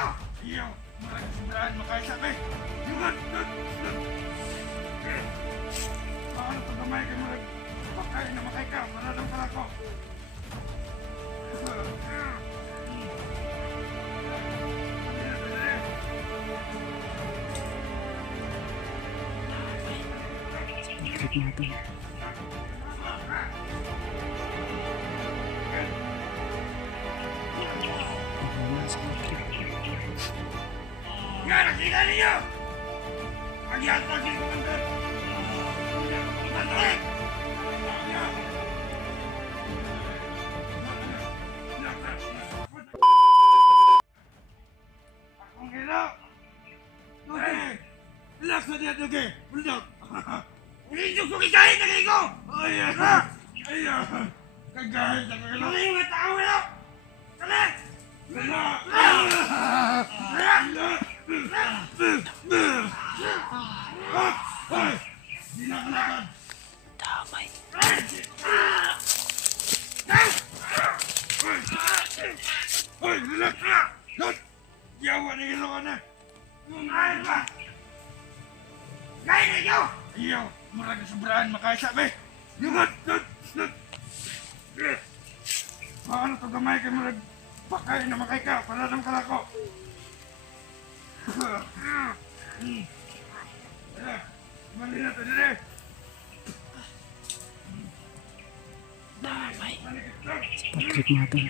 nyo! Ayaw! Maraming simbahan makasabi! Yungan! Paano pag gamay ka marag... Pagkain na makay ka, maradang pala ko! Trip natin. Wala sa trip. Nga, nakita ninyo! Magyata si Commander! Hindi ako kumandar! Akong hila! Tugi! Relax na niya, Tugi! Bulldog! Ulitin ko kikain na kayo ko! Ayan na! Ayan! Kagahin na kayo! Ano yung mga tao nila? Kali! Wala! Hoy! Di na kalakan! Damay. Hoy! Relax na! Lot! Yawa na ilo ka na! Ngayon ba? Ngayon na ikaw! Ayaw! Marag sobraan makasabi! Yungat! Lot! Paano ito gamay kay marag... Pagkain na makay ka! Paradang kala ko! Mali na ito dire! Damay. Trip natin.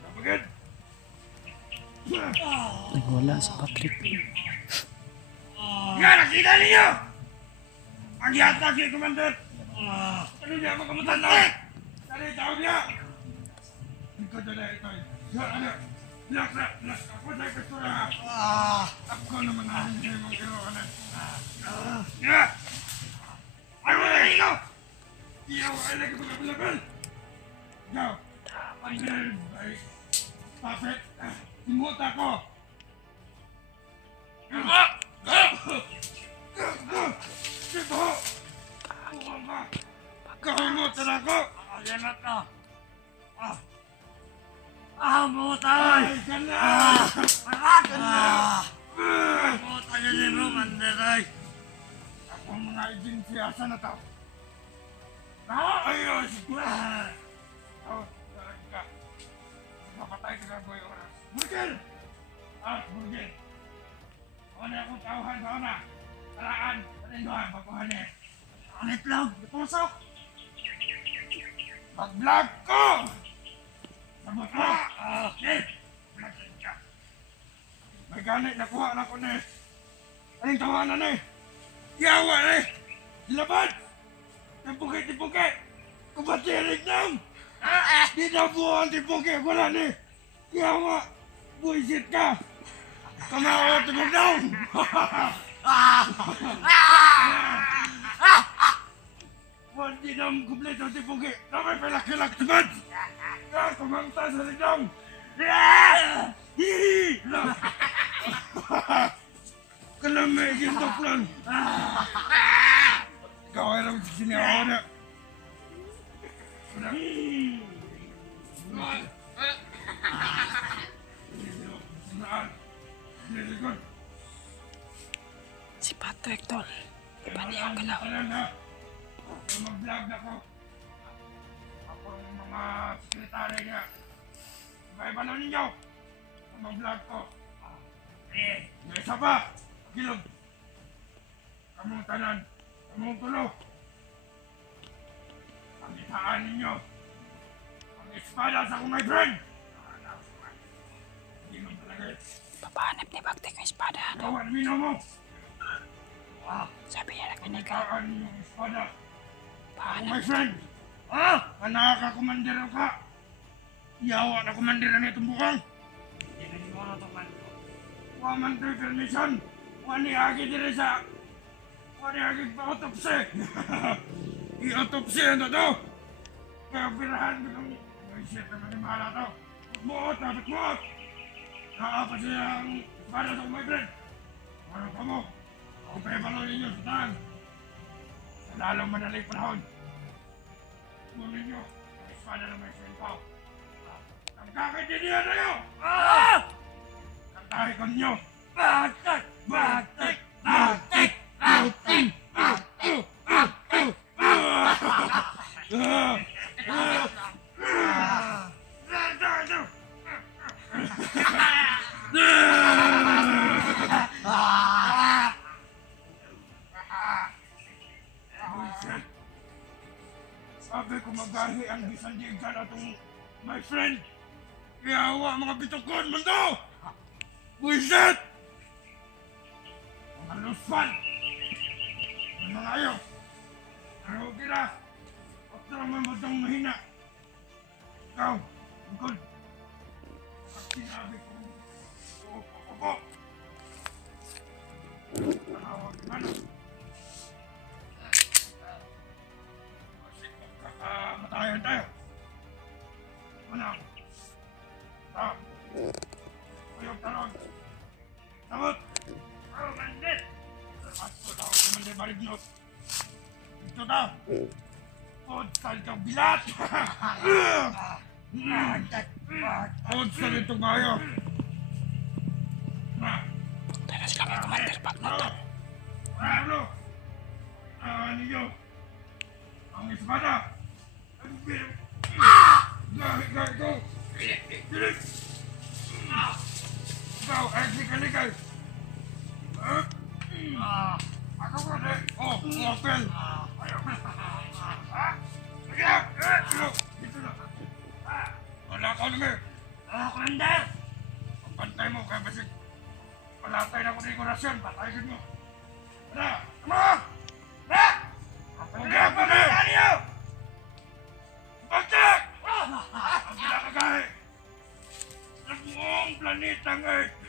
Napagad! Nagwala sa Patrick. Nga! Nakita ninyo! Ang yata si Commander! Ano niya ako kamutan na? Ano yung tawag niya? Ikaw na ito. Ano? Relax! Ako na ito na. Ako naman na hindi mong kinuha na. Nga! Ano na ikaw? Iyaw ay nagpagpapalapal! Ikaw! Ang ay puppet! Imuot ako! Iba! Iba! Buwang ka! Kahimutan ako! Ayan na ka! Butay! Ay, ka na! Ka na! Butay ka din mo, Manderay! Ako ang mga agency, asa na to? Ayos! Ka! Mapatay ka na, boy, oras! Burgel! Burgel! Ako na akong tauhan sa una! Taraan! Paninduhan, pagkuhan eh! Anit lang! Ipusok! Mag-vlog ko! Sabot mo! May ganit, nakuha na ko na eh! Anong tawanan eh? Yawa eh! Dilabad! Tipuki! Kumatirig nang! Di na buwan tipuki! Wala ni! Yawa! Buisit ka! Kamawa tumig nang! Wadi na kumpleto tipuki! Namay palakilak tibad! Kumangta sa ligdang! Hihi! Kalamay gintoklan! Ikaw ay lang sinihaw na! Si Patrick, tol. Iba niya ang galaw. Mag-vlog na ko. Ako ang mga sekretary niya. Iba na ninyo. Mag-vlog ko. May isa pa. Gilog. Kamong tanan. Kamong tulo. Ang itaan ninyo. Ang espada sa akong my friend. Gilog talaga eh. Papahanap ni Patrick yung espada. Kawan mino mo. Sabi niya nagminig ka. Itaan ninyo ang espada. Pahanap. My friend. Nakaka-commander ka. Yawa na commander na itong bukang. Hindi na di mo na ito, man. Waman to permission. Wani agi dire sa... Wani agi pa-autopsy. I-autopsy na to. Kaya pirahan ko itong... Ay, shit naman yung mahala to. Muot. Naapa siyang espada sa my friend. Ano pa mo? Kung pepalo ninyo sa tahan. Sa lalong madaling panahon. Kunin nyo ang espada ng my friend Pao. Ang Nagkinihan tayo! Ah! Kantahin ko ninyo! Batik! Batik! Batik! Batik! Sabi ko magahi ang bisandigan atong my friend. Iyawa mga bitukon, mundo! Buisit! Mga luspan! Mga ayaw! Pero okay na! After ang mamatang mahina. Ikaw, bukod. At sinabi ko, opo. Tawag ano? Kasi magkakamatayan tayo. Ano? Ah! Ayok talon! Sabot! Oh, bandit! At ko daw, Commander Balignot. Ito daw! Odsal kang bilat! Odsal itong kayo! Tayo na sila kay Commander Bagnot. Ano? Ninyo! Ang espada! Ang bilang! Gahit ko! Dilig! Ikaw, ligay! Ako ko rin! Oh, Opel! Dito na! Wala ka naman! Commander! Pagpantay mo kaya basig palatay na ko na yung orasyon, patayin mo! Ano? Ano? Ano? Huwag ka na! Bagtak! Ang pinakagay! Sa buong planetang Earth!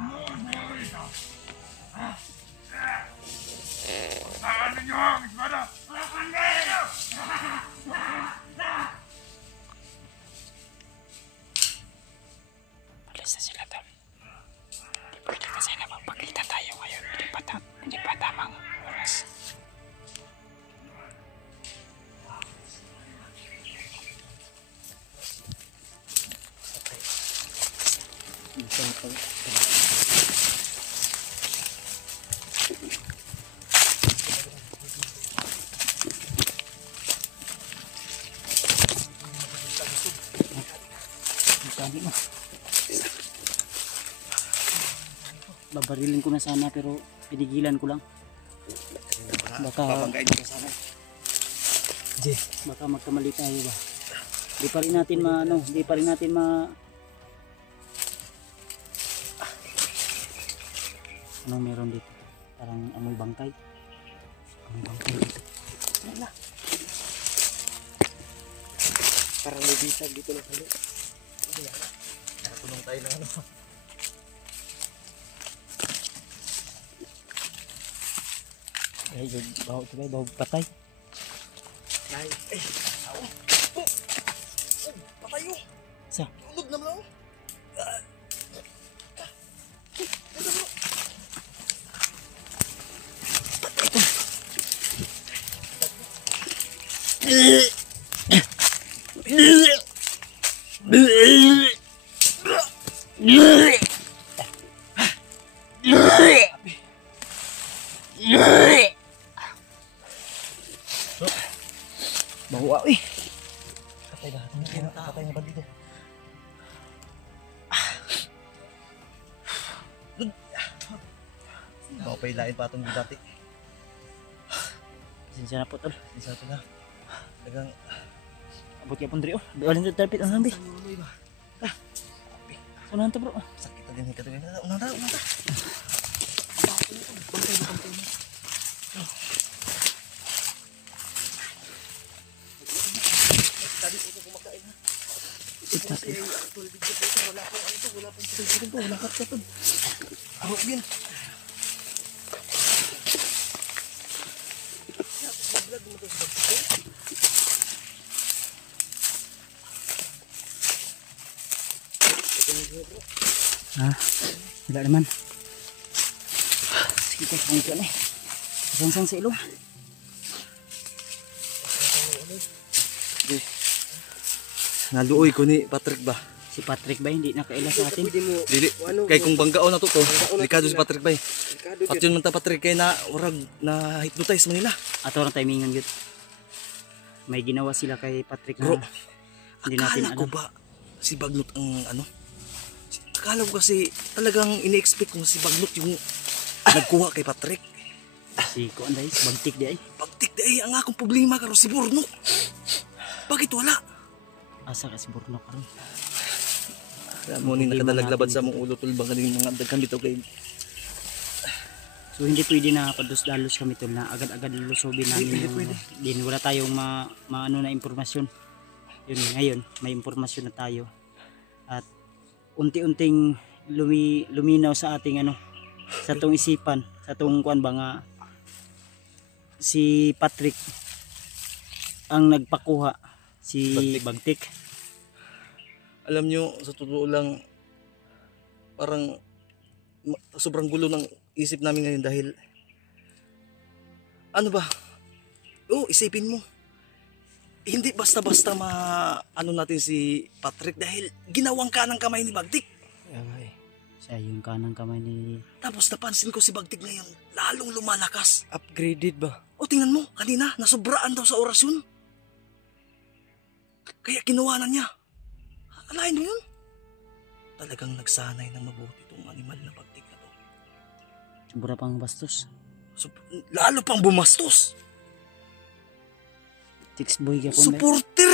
Buong ito! Saan ninyo ang espada? Alis na sila doon. Hindi pwede kasi na magpakita tayo ngayon. Hindi pa tamang oras. Babarilin ko na sana pero pinigilan ko lang. Baka babanggain ko sana. Baka magkamali tayo ba. Di pa rin natin di pa rin natin anong meron dito? Parang amoy bangkay. Amoy bangkay dito. Wala. Parang may bisag dito na kami. Nakakulong tayo ng ano. Ay, bawo patay. Ay, patay yun. Sa? Ulog naman ako. Bawa eh. Patay ba? Patay na ba dito? Baka pa ilain pa itong dati. Sinsya na po tol. Isa ito na. Dagang Abot ka pong drio. Balin to terpit ang hambi. Sunahan to bro. sakit na din hikatuloy na. Unang na. Bantay mo. Tadi ito kumakain ha. Itas eh. Wala pong wala kat ka to. Harap din. Wala naman. Sige ko kung ito eh. Sansang sa ilong. naluoy ko ni Patrick ba. Si Patrick ba hindi nakaila sa atin? Dili kay kung banggaon na to delikado si Patrick ba. At yun man ta Patrick kay na urag na hypnotize man nila. Ato lang timingan gyud. May ginawa sila kay Patrick na Bro, hindi natin akala ko alam. ba si Bagnot ang ano? Akala ko kasi talagang ini-expect ko si Bagnot yung nagkuha kay Patrick. Si kuan dai, bagtik di ay. Pagtik di ay ang akong problema karon si Burno. Bakit wala? Asa ka si Burno karon? Alam mo ni nakadalaglabad sa mong ulo tulbang kaning mga daghan bitaw kay. So hindi pwede na padus-dalos kami tol na agad-agad lusobin namin Hindi yung pwede. din wala tayong maano na impormasyon. Yun ngayon, may impormasyon na tayo. At unti-unting luminaw sa ating ano, sa tong isipan, sa tong kuan ba nga si Patrick ang nagpakuha si Bagtik. Alam nyo, sa totoo lang, parang sobrang gulo ng isip namin ngayon dahil, ano ba? Oo, isipin mo. Hindi basta-basta ano natin si Patrick dahil ginawang kanang kamay ni Bagtik. Siya yung kanang kamay ni Tapos napansin ko si Bagtik ngayon, lalong lumalakas. Upgraded ba? O tingnan mo, kanina, nasobraan daw sa orasyon. Kaya kinuha na niya. Alain mo yun? Talagang nagsanay na mabuti itong animal na Bagtik na to. sobra pang bastos. So, lalo pang bumastos. Six boy ka po. Supporter!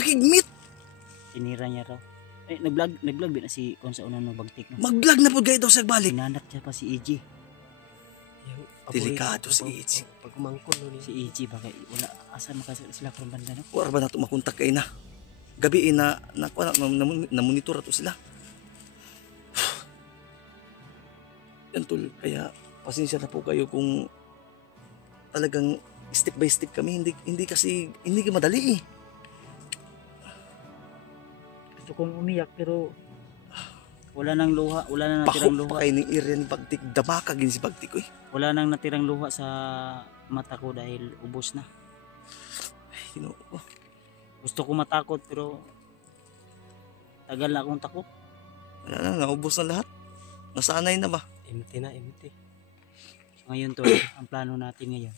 Nakigmit! Tinira niya raw. Nag-vlog din na si kung sa unang Bagtik. No? Mag-vlog na po kayo daw sa balik. Inanak niya pa si EG. Delikado si Ichi. Pag umangkol no, Si EG baka wala asa makasal sila from banda no. Wala ba na ito makontak kayo na? Gabi na monitor ato sila. Yan tol, kaya pasensya na po kayo kung talagang step by step kami. Hindi kasi, hindi ka madali eh. Gusto kong umiyak pero wala nang luha, wala nang natirang Pahok luha. pa kayo ng area ni Bagtik. Damakagin si Bagtik ko eh. Wala nang natirang luha sa mata ko dahil ubos na. Ginoo ko. Gusto ko matakot pero tagal na akong takot. Wala na, naubos na lahat. Nasanay na ba? empty na, empty. So ngayon to, ang plano natin ngayon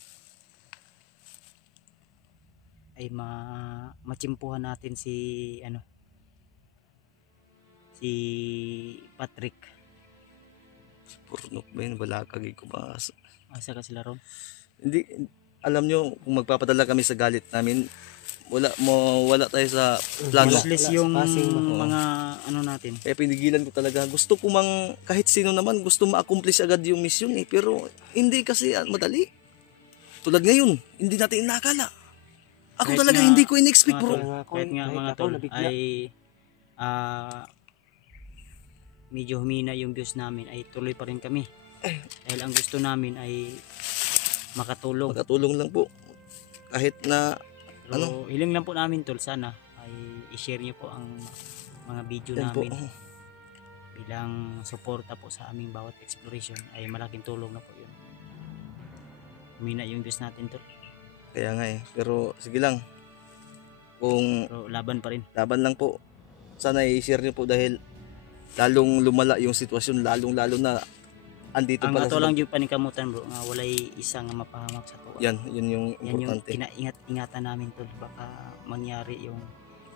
ay machimpuhan natin si si Patrick. Purnok ba yun? Wala kagay ko ba? Asa ka sila ron? Hindi, alam nyo, kung magpapadala kami sa galit namin, wala tayo sa plano. Useless yung Passing ba? mga ano natin. Kaya pinigilan ko talaga. Gusto ko kahit sino naman, gusto ma-accomplish agad yung mission eh. Pero hindi kasi madali. Tulad ngayon, hindi natin inakala. Ako Kahit talaga nga- hindi ko in-expect bro. Kahit nga mga ako tol nabigla. ay medyo humina yung views namin ay tuloy pa rin kami. Dahil ang gusto namin ay makatulong. Makatulong lang po. Kahit na, Pero hiling lang po namin tol sana ay i-share niyo po ang mga video yan po. namin bilang suporta po sa aming bawat exploration ay malaking tulong na po yun. Humina yung views natin tol. Kaya nga eh. Pero sige lang. Kung Pero laban pa rin. laban lang po, sana i-share nyo po dahil lalong lumala yung sitwasyon. Lalo na andito Ang pala ato sa lang yung panikamutan bro nga walay isang mapahamak sa tuwa. yan, yun yung Yan yung importante. ingatan namin tol baka mangyari yung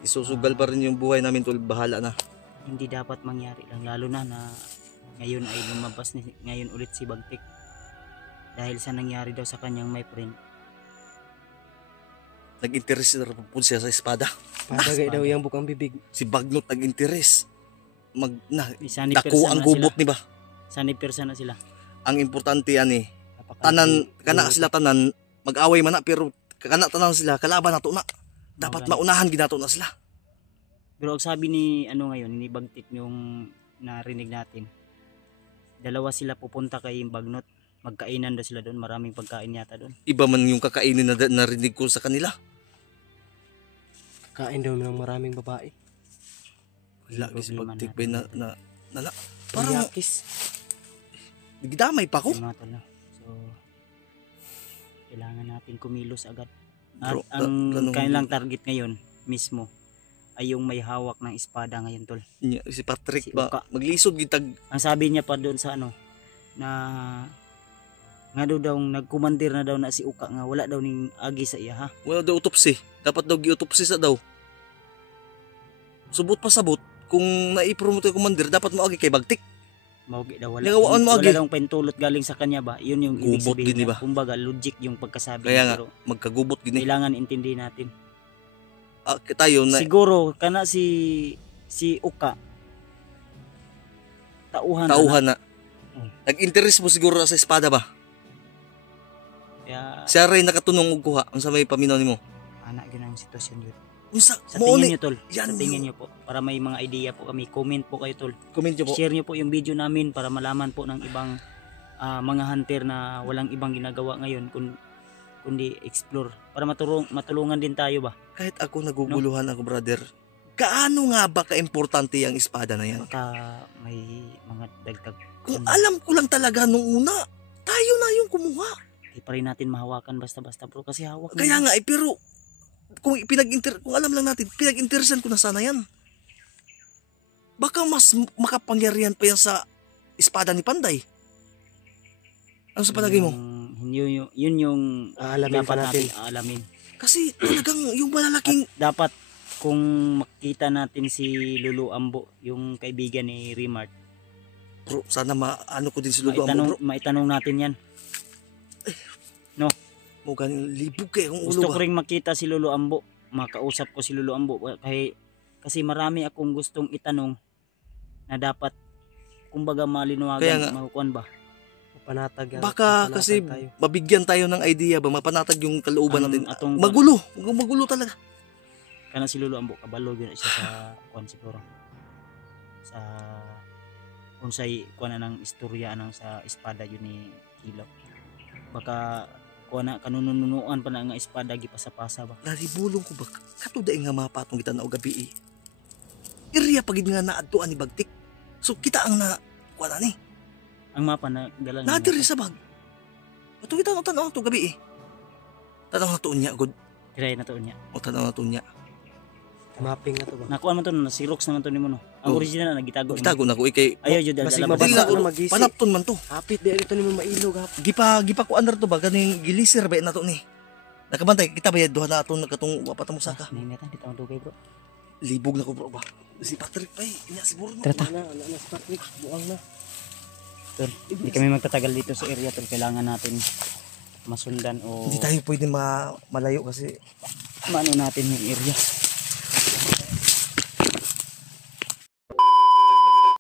Isusugal pa rin yung buhay namin tol, bahala na. hindi dapat mangyari lang lalo na ngayon ay lumabas ngayon ulit si Bagtik dahil sa nangyari daw sa kanyang my friend. Nag-interest na po siya sa espada. Padagay daw yung bukang bibig. Si Bagnot nag-interest. Isani Dako ang gubot ni ba? Sani persa na sila. Ang importante yan eh. Tanan, kana sila tanan, mag-away man na pero kana tanan sila, kalaban na to na. Dapat maunahan ginato na sila. Pero ang sabi ni ngayon ni Bagtik yung narinig natin. Dalawa sila pupunta kay Bagnot. Magkainan daw sila doon, maraming pagkain yata doon. Iba man yung kakainin na narinig ko sa kanila. Kain daw ng maraming babae. Wala Yung si problema Bagtik natin. na parang Yakis. gidamay pa ko. Yung mga tol, no? So kailangan natin kumilos agad. At Bro, ang tanong- kanilang target ngayon mismo ay yung may hawak ng espada ngayon tol. Si Patrick Si ba Uka. maglisod gitag Ang sabi niya pa doon sa ano na nga daw nagkumandir na daw na si Uka nga wala daw ning agi sa iya ha. wala daw autopsy. Dapat daw gi-autopsy sa daw. Subot pa sabot kung naipromote ko commander dapat mo agi kay Bagtik. Maugi daw wala. Nagawaan mo Wala agi. daw pentulot galing sa kanya ba? Yun yung ibig Gubot sabihin din, niya. ba? Kumbaga logic yung pagkasabi Kaya niya, nga pero magkagubot gini. kailangan intindihin natin. Tayo na Siguro kana si Uka tauhan na. tauhan na. Mm. Nag-interest mo siguro sa espada ba? Kaya Siya rin nakatunong og kuha unsa may paminaw nimo. anak yun ang sitwasyon yun. Unsa Sa mo tingin ni niyo tol, yan sa tingin niyo po para may mga idea po kami, comment po kayo tol. comment niyo po. Share niyo po yung video namin para malaman po ng ibang mga hunter na walang ibang ginagawa ngayon kundi explore para matulungan din tayo ba. Kahit ako naguguluhan ako brother. Kaano nga ba ka-importante ang espada na yan? Baka may mga dagdag. Kung alam ko lang talaga nung una, tayo na yung kumuha. Di pa rin natin mahawakan basta-basta bro kasi hawak Kaya na. nga pero kung kung alam lang natin, pinag-interesan ko na sana yan. Baka mas makapangyarihan pa yan sa espada ni Panday. Ano sa palagay mo? Yun yung Aalamin pa dapat natin. aalamin. Kasi talagang yung malalaking Dapat kung makita natin si Lulu Ambo, yung kaibigan ni Rimart, bro, sana maano ko din si Lulu Ambo bro. maitanong natin yan. Mo ganing libog kay akong ulo Gusto ko ba? ring makita si Lulu Ambo, makausap ko si Lulu Ambo kasi marami akong gustong itanong na dapat kumbaga Kaya malinuwagan, nga. makukuan ba? Panatag yan. Baka Panatag kasi tayo. mabigyan tayo ng idea ba, mapanatag yung kalooban Ang natin. atong- Magulo talaga. Kana si Lulu Ambo kabalo gyud siya sa kuan siguro. Sa unsay kuan na ng istorya nang sa espada yun ni Kilo. Baka kuan na kanununuan pa na nga espada gipasa-pasa ba. Naribulong ko ba katuday nga mapa atong kita na og gabi. Iriya pagid nga naadtuan ni Bagtik. So kita ang na kuan ani. Ang mapa na galang Nadiri sa bag. Ato kita ang tanaw to gabi. Tanaw na to unya gud. Diray na to niya. O tanaw na to unya. Mapping na to ba? Nakuan man to na Xerox naman to nimo no. Ang Oh. original na nagitago. Gitago na ko ikay. Ayaw jud Basig dala. mabasa Dili na ko na magisi. panapton man to. Hapit di dito nimo mailog ha. Gipa ko under to ba ganing gilisir ba na to ni. Nakabantay kita ba duha na aton nagkatong wapat mo saka. Ningnetan dito ang dugay bro. Libog na ko bro ba. Si Patrick pa inya siguro no. Tara. Na Patrick, buang na. Tol, hindi kami magtatagal dito sa area tol. Kailangan natin masundan o Hindi tayo pwede malayo kasi maano natin yung area.